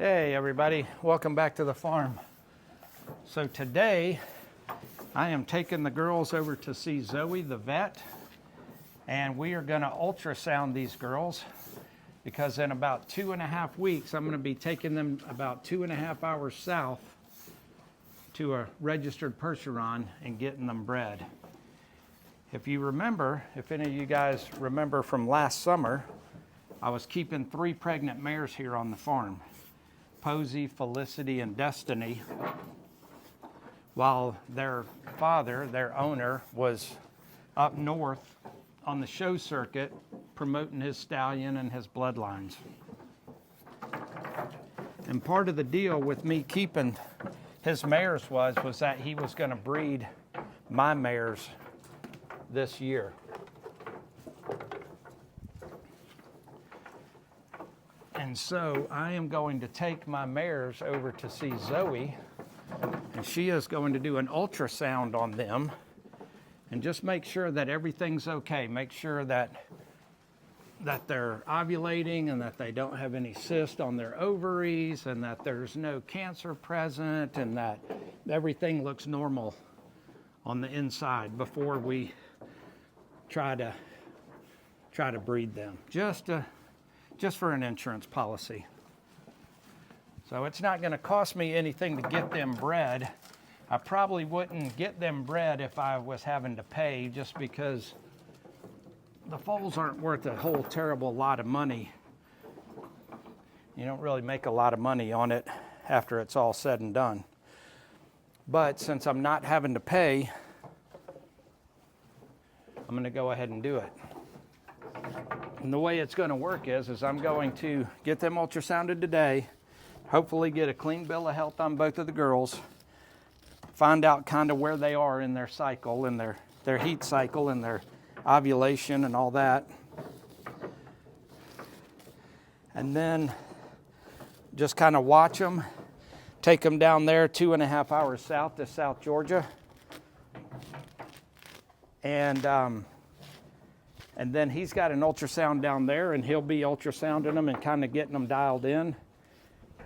Hey everybody, welcome back to the farm. So today I am taking the girls over to see Zoe the vet, and we are going to ultrasound these girls because in about 2.5 weeks I'm going to be taking them about 2.5 hours south to a registered Percheron and getting them bred. If you remember, if any of you guys remember from last summer, I was keeping 3 pregnant mares here on the farm. Posey, Felicity, and Destiny, while their father, their owner, was up north on the show circuit promoting his stallion and his bloodlines. And part of the deal with me keeping his mares was that he was going to breed my mares this year. And so I am going to take my mares over to see Zoe, and she is going to do an ultrasound on them and just make sure that everything's okay. Make sure that they're ovulating and that they don't have any cysts on their ovaries and that there's no cancer present and that everything looks normal on the inside before we try to breed them. Just for an insurance policy. So it's not going to cost me anything to get them bred. I probably wouldn't get them bred if I was having to pay, just because the foals aren't worth a whole terrible lot of money. You don't really make a lot of money on it after it's all said and done. But since I'm not having to pay, I'm going to go ahead and do it. And the way it's going to work is I'm going to get them ultrasounded today, hopefully get a clean bill of health on both of the girls, find out kind of where they are in their cycle, in their heat cycle and their ovulation and all that. And then just kind of watch them, take them down there 2.5 hours south to South Georgia. And then he's got an ultrasound down there, and he'll be ultrasounding them and kind of getting them dialed in.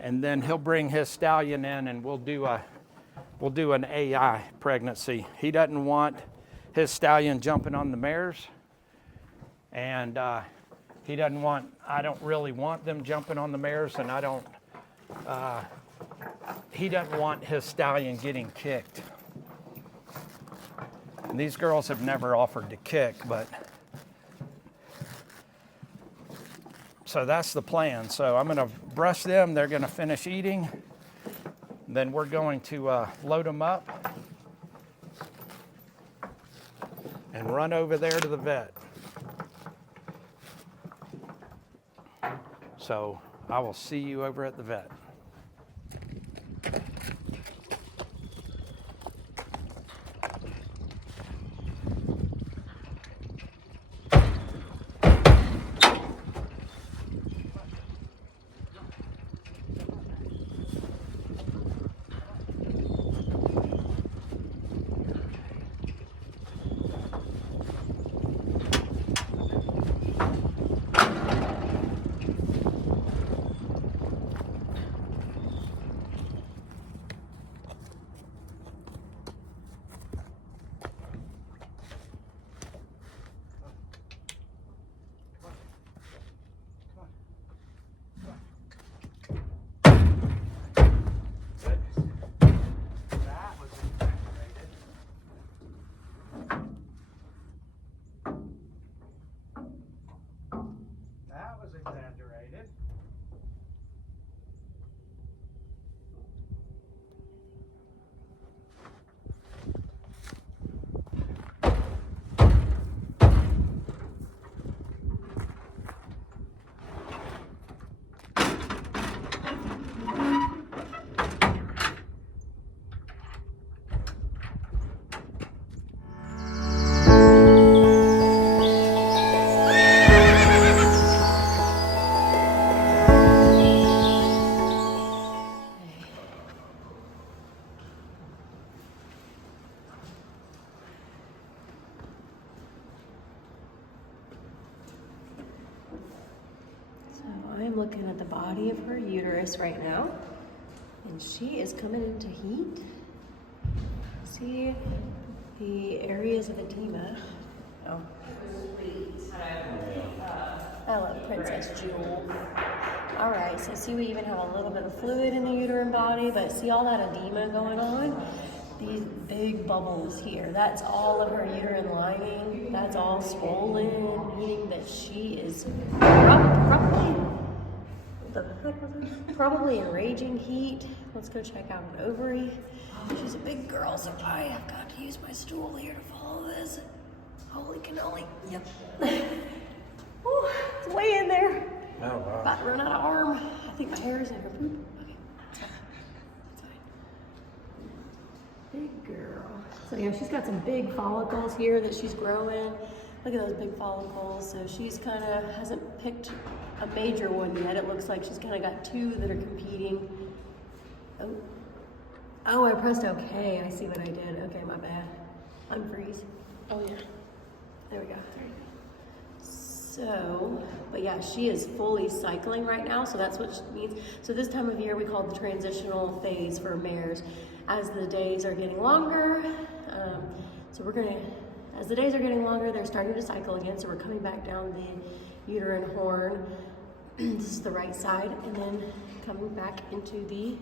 And then he'll bring his stallion in, and we'll do an AI pregnancy. He doesn't want his stallion jumping on the mares, and I don't really want them jumping on the mares, and he doesn't want his stallion getting kicked. And these girls have never offered to kick, but so that's the plan. So I'm going to brush them. They're going to finish eating. Then we're going to load them up and run over there to the vet. So I will see you over at the vet. body of her uterus right now. And she is coming into heat. See the areas of edema. Oh. I love Princess Jewel. All right, so see, we even have a little bit of fluid in the uterine body, but see all that edema going on? These big bubbles here, that's all of her uterine lining. That's all swollen, meaning that she is probably in raging heat. Let's go check out an ovary. She's a big girl, so I have got to use my stool here to follow this. Holy cannoli. Yep. Ooh, it's way in there. Oh, wow. About to run out of arm. I think my hair is in her poop. Okay. That's fine. Big girl. So yeah, she's got some big follicles here that she's growing. Look at those big follicles. So she's kind of hasn't picked a major one yet. It looks like she's kind of got two that are competing. Oh, I pressed OK. I see what I did. Okay, my bad. Unfreeze. Oh yeah. There we go. So, but yeah, she is fully cycling right now, so that's what she means. So this time of year we call it the transitional phase for mares. As the days are getting longer, as the days are getting longer, they're starting to cycle again, so we're coming back down the uterine horn. This is the right side, and then coming back into the,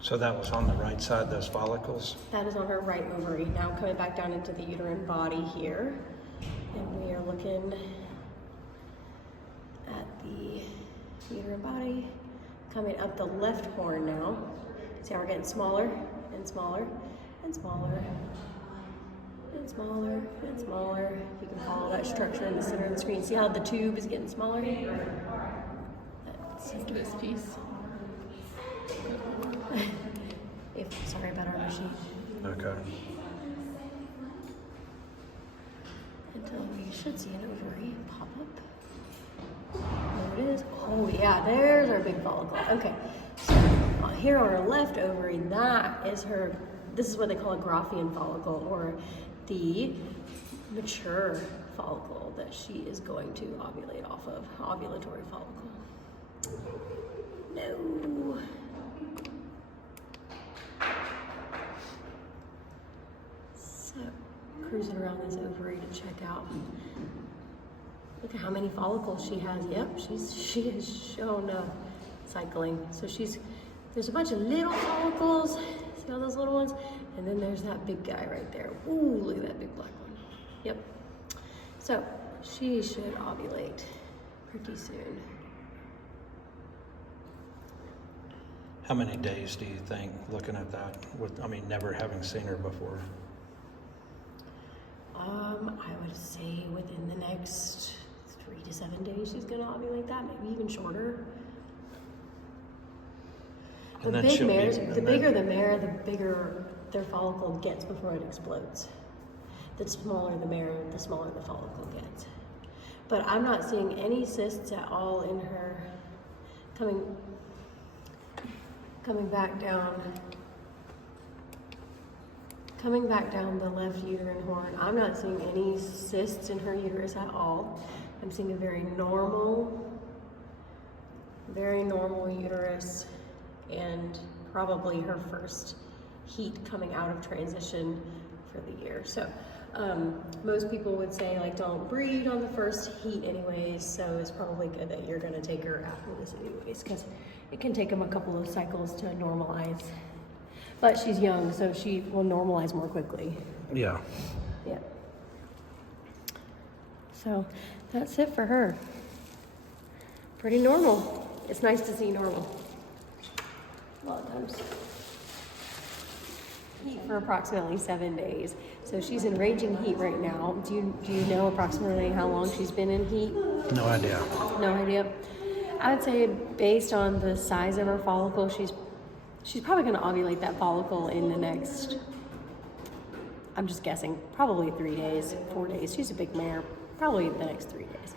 So that was on the right side, those follicles? that is on her right ovary. Now coming back down into the uterine body here. And we are looking at the uterine body, coming up the left horn now. See how we're getting smaller and smaller and smaller and smaller and smaller. You can follow that structure in the center of the screen. See how the tube is getting smaller? That's This piece. sorry about our machine. Okay. Until we should see an ovary pop up. There it is. Oh yeah, there's our big follicle. Okay, so here on her left ovary, this is what they call a Graafian follicle, or the mature follicle that she is going to ovulate off of, ovulatory follicle. No. So, cruising around this ovary to check out. Look at how many follicles she has. Yep, she has shown cycling. So there's a bunch of little follicles. See all those little ones? And then there's that big guy right there. Ooh, look at that big black one. Yep. So she should ovulate pretty soon. How many days do you think, looking at that, never having seen her before? I would say within the next 3 to 7 days she's gonna ovulate that, maybe even shorter. The bigger the mare, the bigger their follicle gets before it explodes. The smaller the mare, the smaller the follicle gets. But I'm not seeing any cysts at all in her coming back down the left uterine horn. I'm not seeing any cysts in her uterus at all. I'm seeing a very normal uterus, and probably her first heat coming out of transition for the year. So most people would say, like, don't breed on the first heat anyways, so it's probably good that you're gonna take her after this anyways, because it can take them a couple of cycles to normalize. But she's young, so she will normalize more quickly. Yeah. Yeah. So that's it for her. Pretty normal. It's nice to see normal. A lot of times. Heat for approximately 7 days. So she's in raging heat right now. Do you know approximately how long she's been in heat? No idea. No idea. I would say based on the size of her follicle, she's probably going to ovulate that follicle in the next, I'm just guessing, probably 3 days, 4 days. She's a big mare, probably the next 3 days.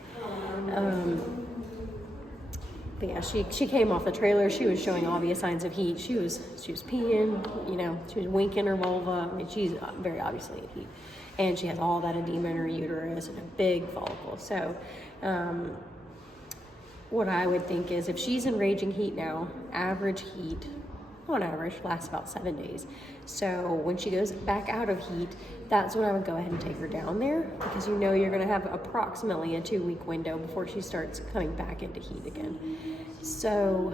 But yeah, she came off the trailer. She was showing obvious signs of heat. She was peeing, she was winking her vulva. I mean, she's very obviously in heat. And she has all that edema in her uterus and a big follicle. So, what I would think is if she's in raging heat now, average heat, on average, lasts about 7 days. So when she goes back out of heat, that's when I would go ahead and take her down there, because you know you're going to have approximately a 2-week window before she starts coming back into heat again. So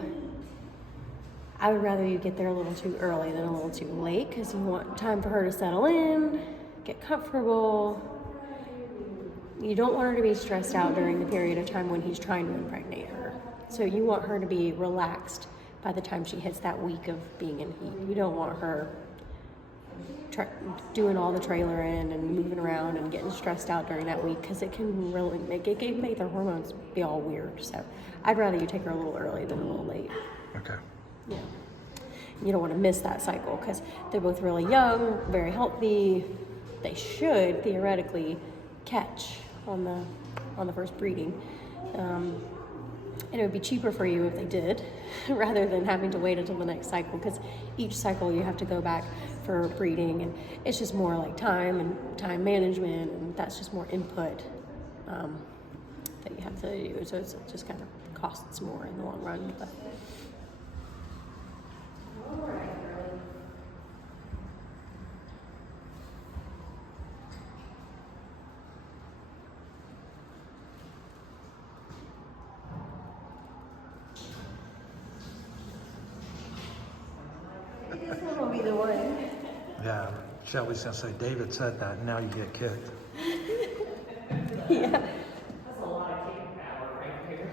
I would rather you get there a little too early than a little too late, because you want time for her to settle in, get comfortable. You don't want her to be stressed out during the period of time when he's trying to impregnate her. So you want her to be relaxed by the time she hits that week of being in heat. You don't want her doing all the trailer in and moving around and getting stressed out during that week, because it can really make their hormones be all weird. So I'd rather you take her a little early than a little late. Okay. Yeah. You don't want to miss that cycle, because they're both really young, very healthy. They should theoretically catch on the first breeding. And it would be cheaper for you if they did, rather than having to wait until the next cycle, because each cycle you have to go back for breeding, and it's just more like time and time management, and that's just more input that you have to do. So it just kind of costs more in the long run. But. Yeah, Shelby's gonna say, David said that, and now you get kicked. Yeah. That's a lot of kicking power right here.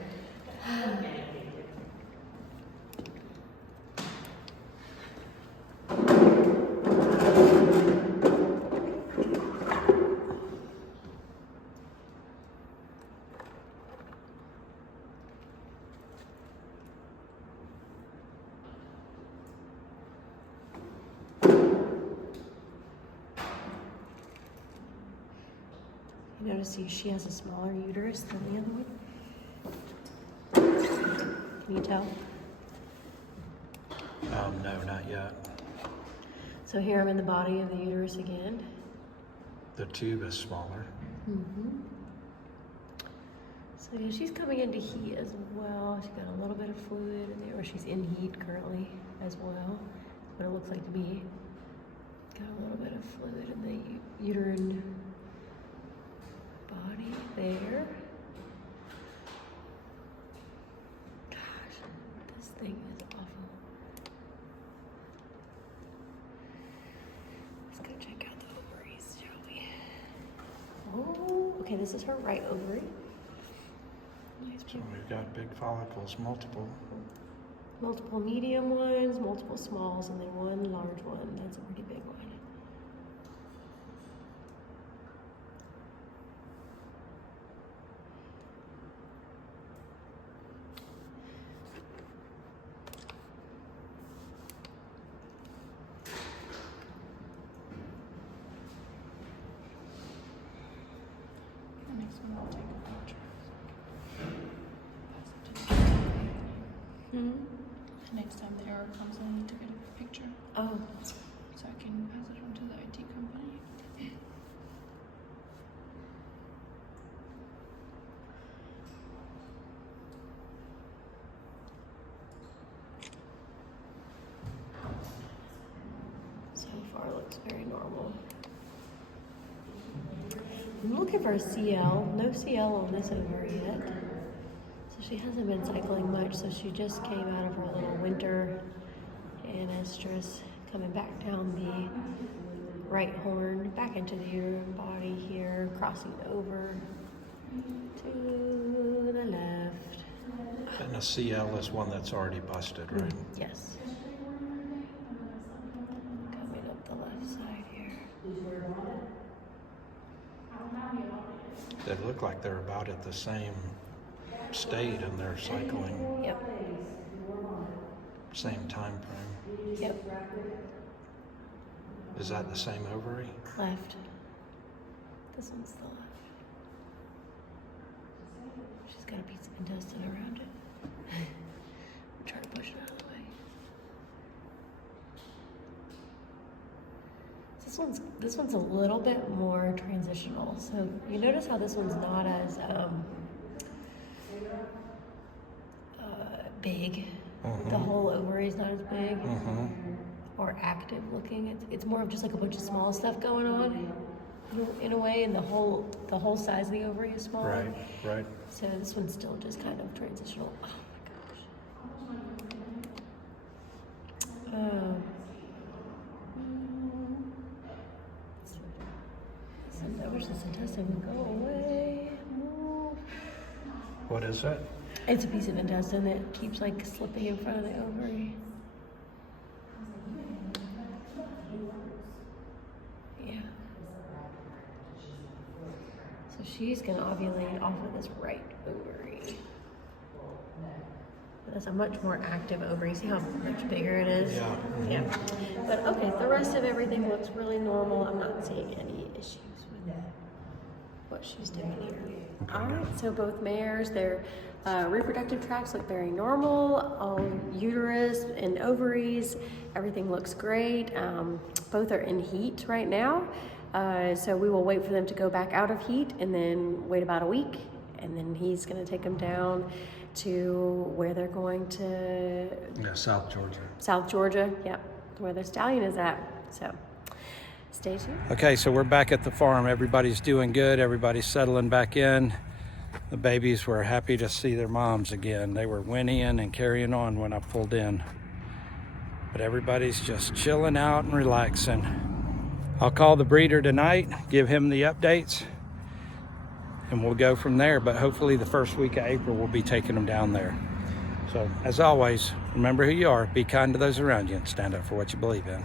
You notice she has a smaller uterus than the other one? Can you tell? No, not yet. So here I'm in the body of the uterus again. The tube is smaller. Mm-hmm. So yeah, she's coming into heat as well. She's got a little bit of fluid in there, or she's in heat currently as well. What it looks like to me. Got a little bit of fluid in the uterine body there. Gosh, this thing is awful. Let's go check out the ovaries, shall we? Oh, okay, this is her right ovary. Nice. So we've got big follicles, multiple. Multiple medium ones, multiple smalls, and then one large one. That's a pretty big one. Next one, I'll take a picture. Next time the error comes, I need to get a picture Oh, so I can pass it on to the IT company. so far looks very normal. I'm looking for a CL. No CL on this ovary yet. So she hasn't been cycling much, so she just came out of her little winter anestrus, coming back down the right horn, back into the uterine body here, crossing over to the left. And a CL is one that's already busted, right? Yes. Coming up the left side here. They look like they're about at the same state in their cycling, Yep. same time frame. Yep. Is that the same ovary? Left. This one's the left. She's got a piece of intestine around it. I'm trying to push it out of the way. This one's a little bit more transitional. So you notice how this one's not as big. The whole ovary is not as big or active looking. It's more of just like a bunch of small stuff going on in a way, and the whole size of the ovary is small. Right. So this one's still just kind of transitional. Oh my gosh. I wish this intestine would go away. What is it? It's a piece of intestine that keeps like slipping in front of the ovary. Yeah. So she's gonna ovulate off of this right ovary. But that's a much more active ovary. See how much bigger it is? Yeah. But okay, the rest of everything looks really normal. I'm not seeing any issues with what she's doing here. All right, so both mares, their reproductive tracts look very normal. Uterus and ovaries, everything looks great. Both are in heat right now. So we will wait for them to go back out of heat and then wait about a week. And then he's gonna take them down to where they're going to... Yeah, South Georgia. South Georgia, yep, where the stallion is at. So stay tuned. Okay, so we're back at the farm. Everybody's doing good. Everybody's settling back in. The babies were happy to see their moms again. They were whinnying and carrying on when I pulled in. But everybody's just chilling out and relaxing. I'll call the breeder tonight, give him the updates, and we'll go from there. But hopefully the first week of April, we'll be taking them down there. So as always, remember who you are, be kind to those around you, and stand up for what you believe in.